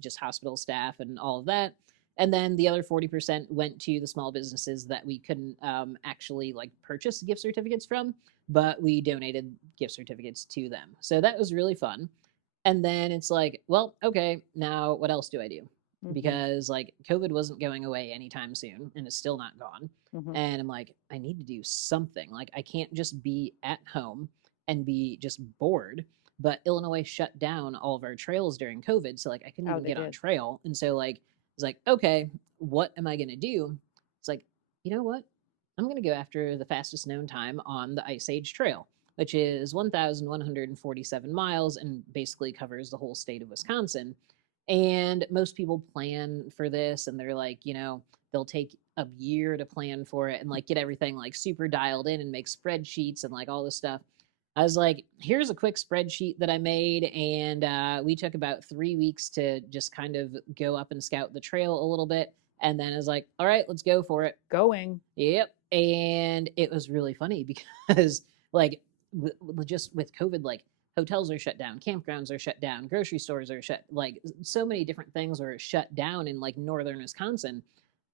just hospital staff and all of that. And then the other 40% went to the small businesses that we couldn't actually like purchase gift certificates from, but we donated gift certificates to them. So that was really fun. And then it's like, well, okay, now what else do I do? Mhm. Because like COVID wasn't going away anytime soon and it's still not gone. Mhm. And I'm like, I need to do something. Like, I can't just be at home and be just bored. But Illinois shut down all of our trails during COVID. So, like, I couldn't Oh, even they get on did. trail. And so, like, it's like, okay, what am I going to do? It's like, you know what? I'm going to go after the fastest known time on the Ice Age Trail, which is 1,147 miles and basically covers the whole state of Wisconsin. And most people plan for this and they're like, you know, they'll take a year to plan for it and like get everything like super dialed in and make spreadsheets and like all this stuff. I was like, here's a quick spreadsheet that I made. And we took about 3 weeks to just kind of go up and scout the trail a little bit. And then I was like, all right, let's go for it. Going. Yep. And it was really funny because, like, just with COVID, like, hotels are shut down, campgrounds are shut down, grocery stores are shut, like, so many different things were shut down in, like, northern Wisconsin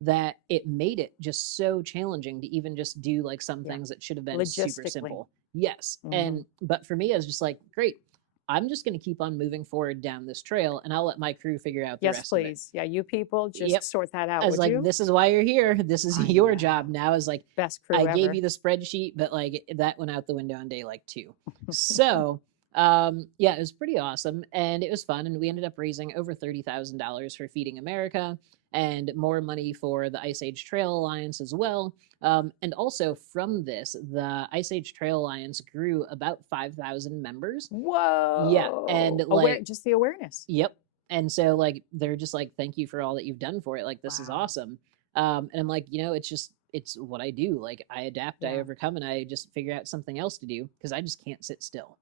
that it made it just so challenging to even just do, like, some Yeah. things that should have been super Logistically. simple. Yes. Mhm. But for me, I was just like, great, I'm just going to keep on moving forward down this trail and I'll let my crew figure out the Yes, rest of it. please. Yeah, you people just Yep. sort that out, I was would like, you? this is why you're here. This is I your know. job now. Is like, Best crew I ever. gave you the spreadsheet, but like that went out the window on day like 2. So yeah, it was pretty awesome and it was fun. And we ended up raising over $30,000 for Feeding America and more money for the Ice Age Trail Alliance as well. And also from this, the Ice Age Trail Alliance grew about 5,000 members. Whoa. Yeah, and like just the awareness. Yep. And so like they're just like, thank you for all that you've done for it. Like this is Wow. awesome. And I'm like, it's what I do. Like I adapt, I Yeah. overcome, and I just figure out something else to do because I just can't sit still.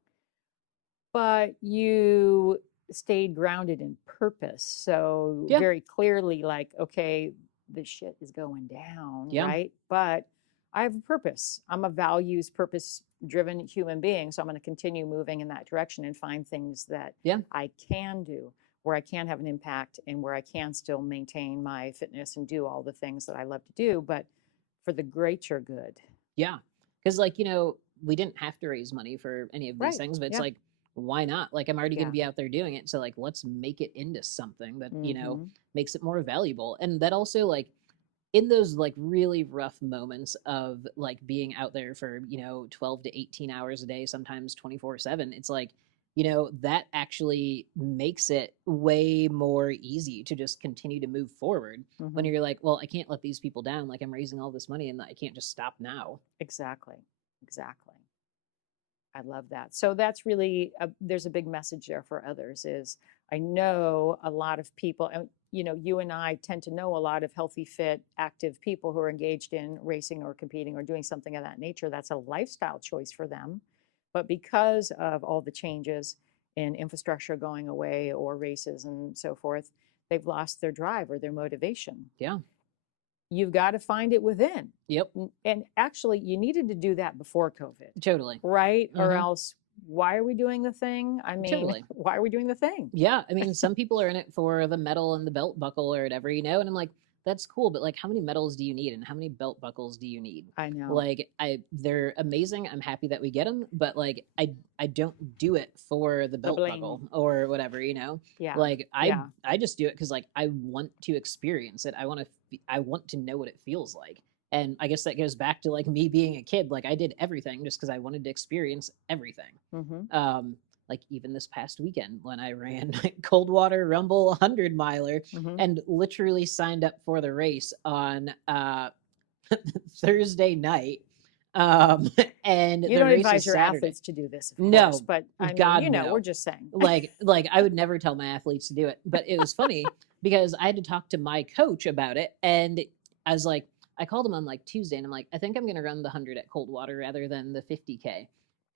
But you stayed grounded in purpose. So Yeah. very clearly, like, okay, the shit is going down, Yeah. right? But I have a purpose. I'm a values, purpose driven human being. So I'm going to continue moving in that direction and find things that Yeah. I can do, where I can have an impact and where I can still maintain my fitness and do all the things that I love to do, but for the greater good. Yeah. Because like, we didn't have to raise money for any of these Right. things, but it's Yeah. like, why not? Like I'm already going Yeah. to be out there doing it. So like, let's make it into something that, Mhm. makes it more valuable. And that also like, in those like really rough moments of like being out there for 12 to 18 hours a day, sometimes 24/7, it's like that actually makes it way more easy to just continue to move forward when Mhm. you're like, well, I can't let these people down, like I'm raising all this money and I can't just stop now. Exactly. Exactly. I love that. So that's really there's a big message there for others is I know a lot of people and you and I tend to know a lot of healthy, fit, active people who are engaged in racing or competing or doing something of that nature. That's a lifestyle choice for them. But because of all the changes in infrastructure going away or races and so forth, they've lost their drive or their motivation. Yeah. You've got to find it within. Yep. And actually, you needed to do that before COVID. Totally. Right? Or Mhm. else, why are we doing the thing? I mean, Totally. why are we doing the thing? Yeah, I mean, some people are in it for the medal and the belt buckle or whatever, and I'm like, that's cool, but like, how many medals do you need, and how many belt buckles do you need? I know. Like, they're amazing. I'm happy that we get them, but like, I don't do it for the belt bling. buckle or whatever, Yeah. Like, Yeah. I just do it because like I want to experience it. I want to know what it feels like. And I guess that goes back to like me being a kid. Like I did everything just because I wanted to experience everything. Mm-hmm. Like even this past weekend when I ran Coldwater Rumble 100 miler Mm-hmm. and literally signed up for the race on Thursday night. And You the don't race advise is your Saturday. athletes to do this, of No, course, but I God, mean, no. we're just saying. like I would never tell my athletes to do it, but it was funny because I had to talk to my coach about it, and I was like, I called him on like Tuesday, and I'm like, I think I'm gonna run the 100 at Coldwater rather than the 50K.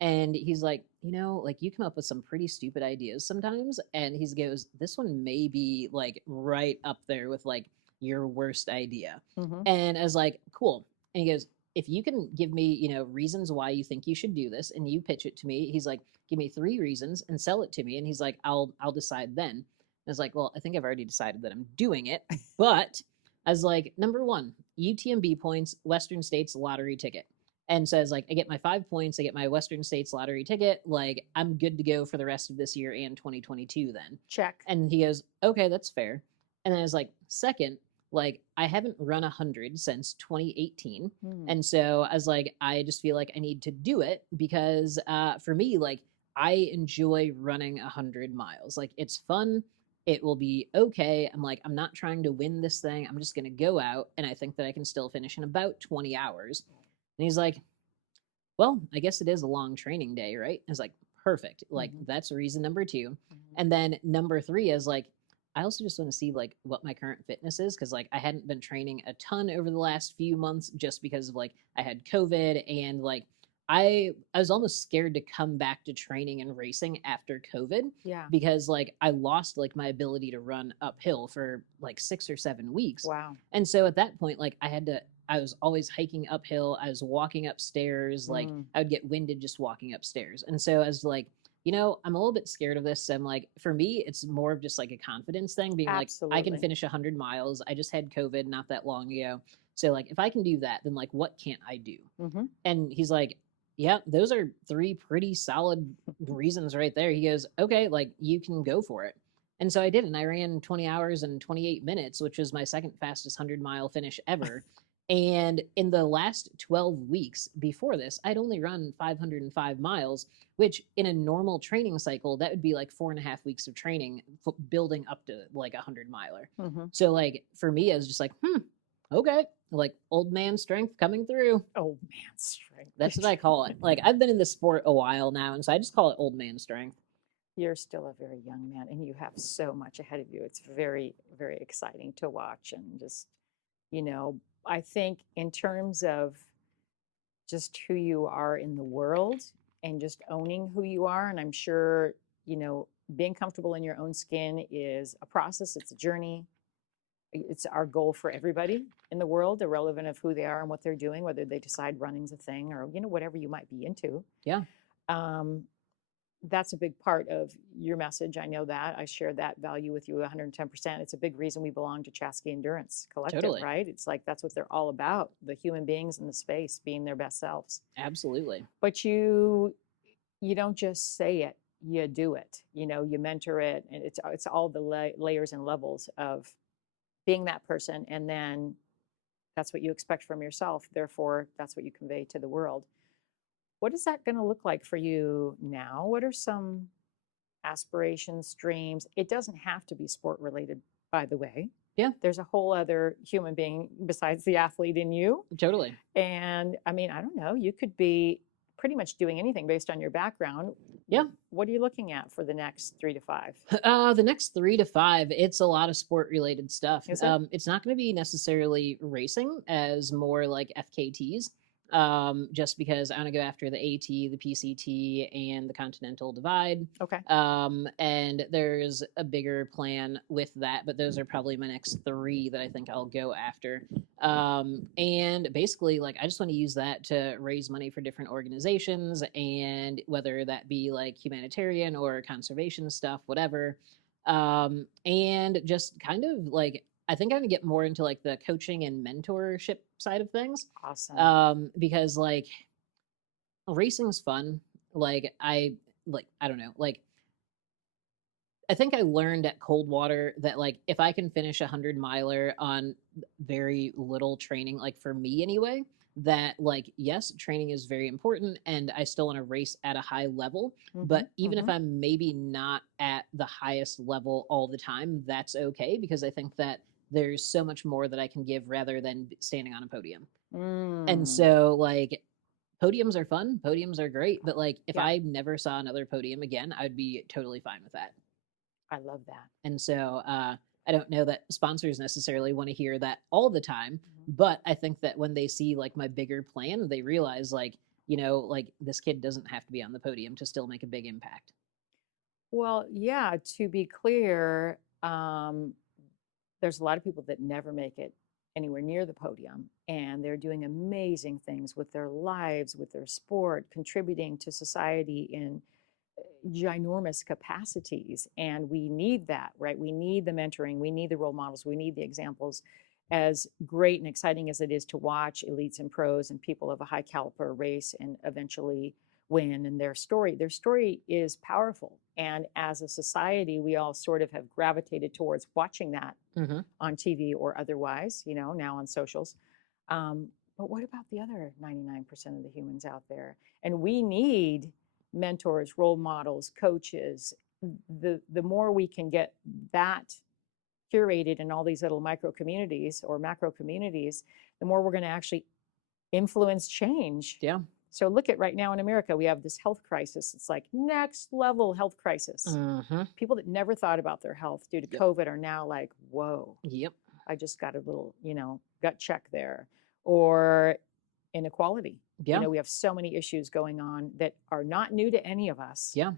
And he's like, like you come up with some pretty stupid ideas sometimes, and he goes, this one may be like right up there with like your worst idea. Mm-hmm. And I was like, cool. And he goes, if you can give me, reasons why you think you should do this and you pitch it to me, he's like, give me 3 reasons and sell it to me. And he's like, I'll decide then. And I was like, well, I think I've already decided that I'm doing it. But I was like, number 1, UTMB points, Western States lottery ticket. And says like, I get my 5 points, I get my Western States lottery ticket. Like I'm good to go for the rest of this year and 2022 then. Check. And he goes, okay, that's fair. And then I was like, second, like I haven't run 100 since 2018. And so I was like, I just feel like I need to do it because for me, like I enjoy running 100 miles. Like it's fun. It will be okay. I'm like, I'm not trying to win this thing. I'm just going to go out. And I think that I can still finish in about 20 hours. And he's like, well, I guess it is a long training day, right? I was like, perfect. Like that's reason number 2. And then number 3 is like, I also just want to see like what my current fitness is because like I hadn't been training a ton over the last few months just because of like I had COVID and like I was almost scared to come back to training and racing after COVID Yeah. because like I lost like my ability to run uphill for like 6 or 7 weeks. Wow. And so at that point, like I was always hiking uphill. I was walking upstairs. Like Mm. I would get winded just walking upstairs. And so I was like, I'm a little bit scared of this. I'm like, for me, it's more of just like a confidence thing, being like, I can Absolutely. finish 100 miles. I just had COVID not that long ago. So like, if I can do that, then like, what can't I do? Mm-hmm. And he's like, yeah, those are 3 pretty solid reasons right there. He goes, okay, like you can go for it. And so I did, and I ran 20 hours and 28 minutes, which was my second fastest 100-mile finish ever. And in the last 12 weeks before this, I'd only run 505 miles, which in a normal training cycle, that would be like 4.5 weeks of training building up to like a 100-miler. Mm-hmm. So like for me, I was just like, okay, like old man strength coming through. Old man strength. That's what I call it. Like I've been in this sport a while now, and so I just call it old man strength. You're still a very young man, and you have so much ahead of you. It's very, very exciting to watch, and just, I think in terms of just who you are in the world and just owning who you are, and I'm sure, being comfortable in your own skin is a process. It's a journey. It's our goal for everybody in the world, irrelevant of who they are and what they're doing, whether they decide running's a thing or, whatever you might be into. Yeah. That's a big part of your message. I know that. I share that value with you 110%. It's a big reason we belong to Chasky Endurance Collective, Totally. right? It's like that's what they're all about, the human beings in the space being their best selves. Absolutely. But you don't just say it, you do it. You mentor it, and it's all the layers and levels of being that person, and then that's what you expect from yourself. Therefore, that's what you convey to the world. What is that going to look like for you now? What are some aspirations, dreams? It doesn't have to be sport related, by the way. Yeah. There's a whole other human being besides the athlete in you. Totally. And I mean, I don't know, you could be pretty much doing anything based on your background. Yeah. What are you looking at for the next 3 to 5? The next 3 to 5, it's a lot of sport related stuff. Is it? It's not going to be necessarily racing as more like FKTs. Just because I want to go after the AT, the PCT, and the Continental Divide. Okay. And there's a bigger plan with that, but those are probably my next 3 that I think I'll go after. And basically, like, I just want to use that to raise money for different organizations, and whether that be like humanitarian or conservation stuff, whatever. And just kind of like, I think I'm gonna get more into like the coaching and mentorship side of things. Awesome. Because like racing's fun. Like I don't know, like I think I learned at Coldwater that like if I can finish 100-miler on very little training, like for me anyway, that like yes, training is very important and I still want to race at a high level, but even if I'm maybe not at the highest level all the time, that's okay, because I think that there's so much more that I can give rather than standing on a podium. And so like podiums are fun, podiums are great, but like if I never saw another podium again, I'd be totally fine with that. I love that. And so I don't know that sponsors necessarily want to hear that all the time, but I think that when they see like my bigger plan, they realize like, like this kid doesn't have to be on the podium to still make a big impact. Well, yeah, to be clear, there's a lot of people that never make it anywhere near the podium, and they're doing amazing things with their lives, with their sport, contributing to society in ginormous capacities. And we need that, right? We need the mentoring, we need the role models, we need the examples. As great and exciting as it is to watch elites and pros and people of a high caliber race and eventually win, and their story is powerful. And as a society, we all sort of have gravitated towards watching that on TV or otherwise, now on socials. But what about the other 99% of the humans out there? And we need mentors, role models, coaches. The more we can get that curated in all these little micro communities or macro communities, the more we're going to actually influence change. Yeah. So look at right now in America, we have this health crisis. It's like next level health crisis. People that never thought about their health due to COVID are now like, whoa. Yep. I just got a little, gut check there. Or inequality. Yeah. You know, we have so many issues going on that are not new to any of us. Yeah.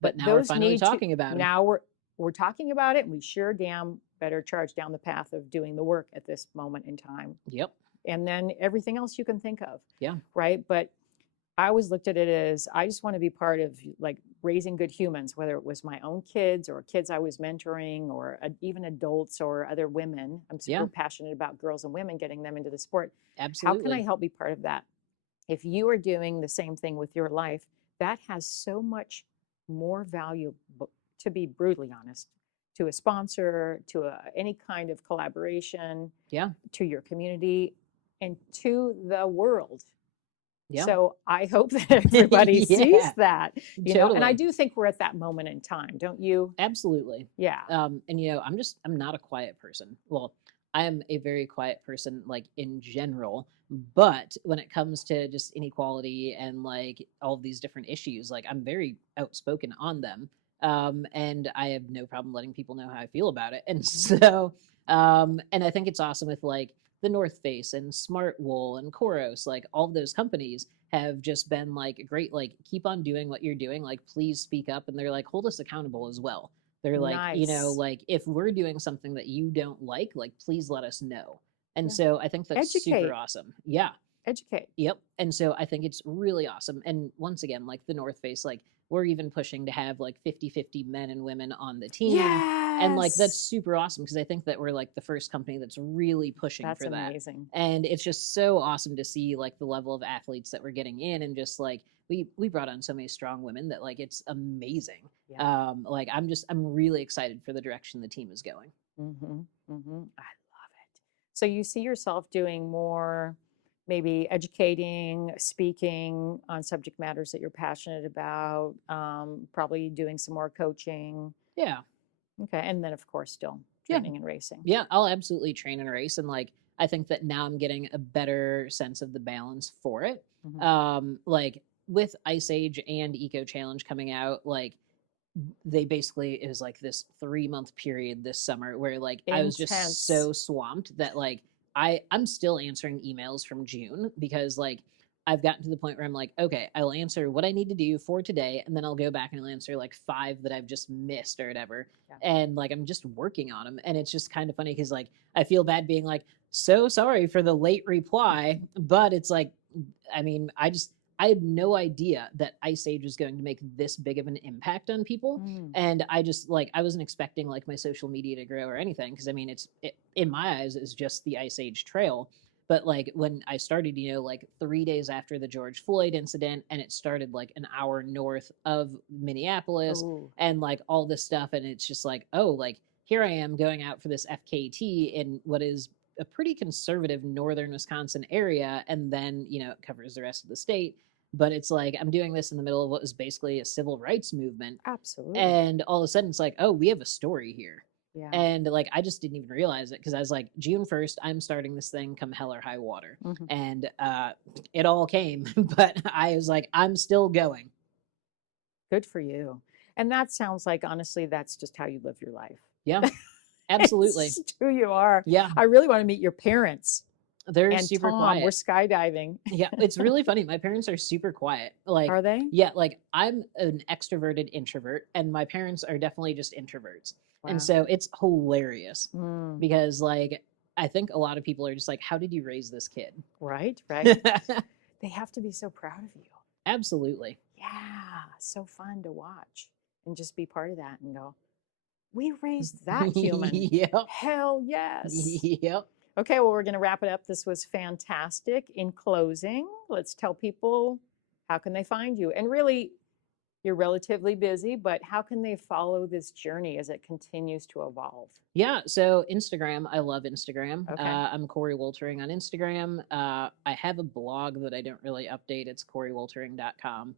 But now we're those finally need talking about it. Now we're talking about it, and we sure damn better charge down the path of doing the work at this moment in time. Yep. And then everything else you can think of. Yeah. Right. But I always looked at it as I just want to be part of like raising good humans, whether it was my own kids or kids I was mentoring or even adults or other women. I'm super passionate about girls and women, getting them into the sport. Absolutely. How can I help be part of that? If you are doing the same thing with your life, that has so much more value, to be brutally honest, to a sponsor, to any kind of collaboration, to your community, and to the world. Yeah. So I hope that everybody sees that, you know, and I do think we're at that moment in time, don't you? Absolutely. Yeah. And you know, I'm not a quiet person. Well, I am a very quiet person, like in general, but when it comes to just inequality and like all of these different issues, like I'm very outspoken on them. And I have no problem letting people know how I feel about it. And so, and I think it's awesome with like the North Face and Smart Wool and Koros, like all of those companies have just been like great, like keep on doing what you're doing, like please speak up, and they're like hold us accountable as well. They're like, you know, like if we're doing something that you don't like please let us know. And so I think that's super awesome. Yeah. Educate. Yep. And so I think it's really awesome. And once again, like the North Face, like we're even pushing to have like 50-50 men and women on the team. And like that's super awesome because I think that we're like the first company that's really pushing for that. That's amazing. And it's just so awesome to see like the level of athletes that we're getting in, and just like we brought on so many strong women that like it's amazing. Like I'm really excited for the direction the team is going. I love it. So you see yourself doing more, maybe educating, speaking on subject matters that you're passionate about, probably doing some more coaching. Yeah. Okay. And then of course still training and racing. Yeah, I'll absolutely train and race. And like I think that now I'm getting a better sense of the balance for it. Like with Ice Age and Eco Challenge coming out, like they basically, it was like this 3-month period this summer where like I was just so swamped that like I'm still answering emails from June because like I've gotten to the point where I'm like, okay, I'll answer what I need to do for today, and then I'll go back and I'll answer like 5 that I've just missed or whatever. And like I'm just working on them, and it's just kind of funny because like I feel bad being like, so sorry for the late reply, but it's like, I mean, I had no idea that Ice Age was going to make this big of an impact on people. And I just like, I wasn't expecting like my social media to grow or anything. Cause I mean, it in my eyes is just the Ice Age trail. But like when I started, you know, like 3 days after the George Floyd incident, and it started like an hour north of Minneapolis and like all this stuff. And it's just like, oh, like here I am going out for this FKT in what is a pretty conservative northern Wisconsin area. And then, you know, it covers the rest of the state. But it's like I'm doing this in the middle of what was basically a civil rights movement. Absolutely. And all of a sudden it's like, oh, we have a story here. Yeah. And like I just didn't even realize it because I was like, June 1st, I'm starting this thing come hell or high water. And it all came, but I was like, I'm still going. Good for you. And that sounds like, honestly, that's just how you live your life. Yeah, absolutely. It's who you are. Yeah. I really want to meet your parents. They're super quiet. We're skydiving. Yeah, it's really funny. My parents are super quiet. Like, are they? Yeah, like I'm an extroverted introvert, and my parents are definitely just introverts. Wow. And so it's hilarious because, like, I think a lot of people are just like, "How did you raise this kid?" Right. They have to be so proud of you. Absolutely. Yeah, so fun to watch and just be part of that and go, "We raised that human." Yep. Hell yes. Yep. Okay, well, we're going to wrap it up. This was fantastic. In closing, let's tell people how can they find you? And really, you're relatively busy, but how can they follow this journey as it continues to evolve? Yeah, so Instagram, I love Instagram. Okay. I'm Coree Woltering on Instagram. I have a blog that I don't really update. It's CoreeWoltering.com.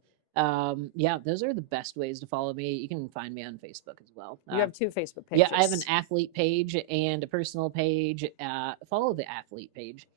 Yeah, those are the best ways to follow me. You can find me on Facebook as well. You have 2 Facebook pages. Yeah, I have an athlete page and a personal page. Follow the athlete page.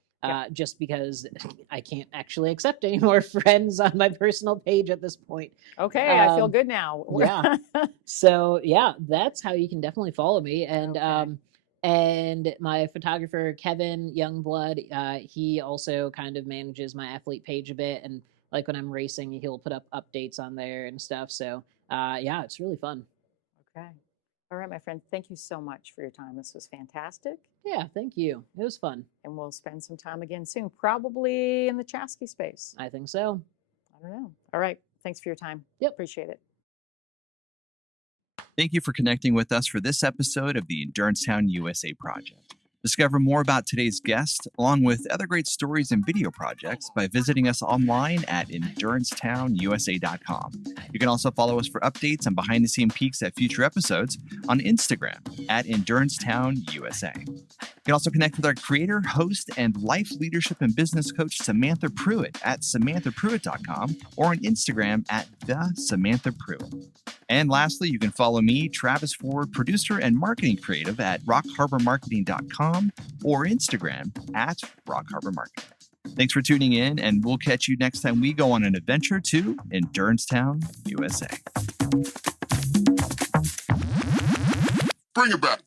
Just because I can't actually accept any more friends on my personal page at this point. Okay, I feel good now. Yeah. So yeah, that's how you can definitely follow me. And And my photographer, Kevin Youngblood, he also kind of manages my athlete page a bit. And like when I'm racing, he'll put up updates on there and stuff. So yeah, it's really fun. Okay. All right, my friend. Thank you so much for your time. This was fantastic. Yeah, thank you. It was fun. And we'll spend some time again soon, probably in the Chasky space. I think so. I don't know. All right. Thanks for your time. Yep. Appreciate it. Thank you for connecting with us for this episode of the Endurance Town USA project. Discover more about today's guest, along with other great stories and video projects, by visiting us online at endurancetownusa.com. You can also follow us for updates and behind-the-scenes peeks at future episodes on Instagram at endurancetownusa. You can also connect with our creator, host, and life leadership and business coach, Samantha Pruitt, at samanthapruitt.com or on Instagram at @thesamanthaPruitt. And lastly, you can follow me, Travis Ford, producer and marketing creative, at rockharbormarketing.com or Instagram at rockharbormarketing. Thanks for tuning in, and we'll catch you next time we go on an adventure to Endurance Town, USA. Bring it back.